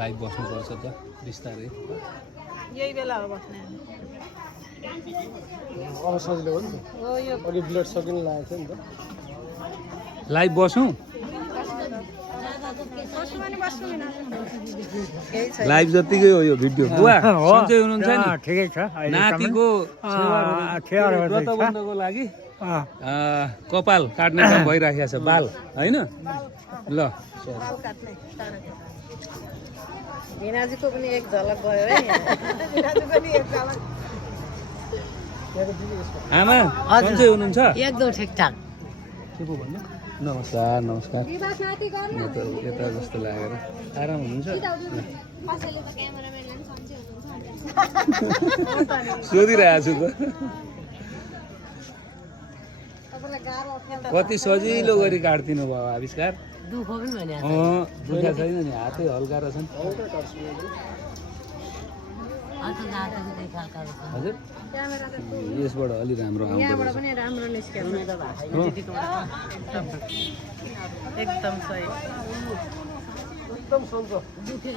Live बस्नुपर्छ त बिस्तारै। यही बेला हो बस्ने। अब सजिलो हो नि त। हो यो अघि ब्लेड सकिन लागेको थियो नि त। लाइभ बसौँ लाइभ जतिकै हो यो भिडियो। बुवा सन्चै हुनुहुन्छ नि? ठिकै छ। नातिको व्रतबन्धको लागि कपाल काट्ने काम भइराखेको छ। बाल होइन ल बाल काट्ने भिनाजुको पनि एक झलक भयो है। भिनाजुको पनि एक झलक। आमा सन्चै हुनुहुन्छ? एकदम ठिकठाक। के पो भन्नु? नमस्कार नमस्कार। यता जस्तो लागेर आराम हुनुहुन्छ? सोधिरहेको छु त। कति सजिलो गरी काट्दिनु भयो आविष्कार। दुःख पनि भने दुःख छैन नि, हातै हल्का रहेछन्। हजुर यसबाट अलि राम्रो आउँछ। यहाँबाट पनि राम्रो निस्केछ एकदम सही। एकदम सन्चो। दुखै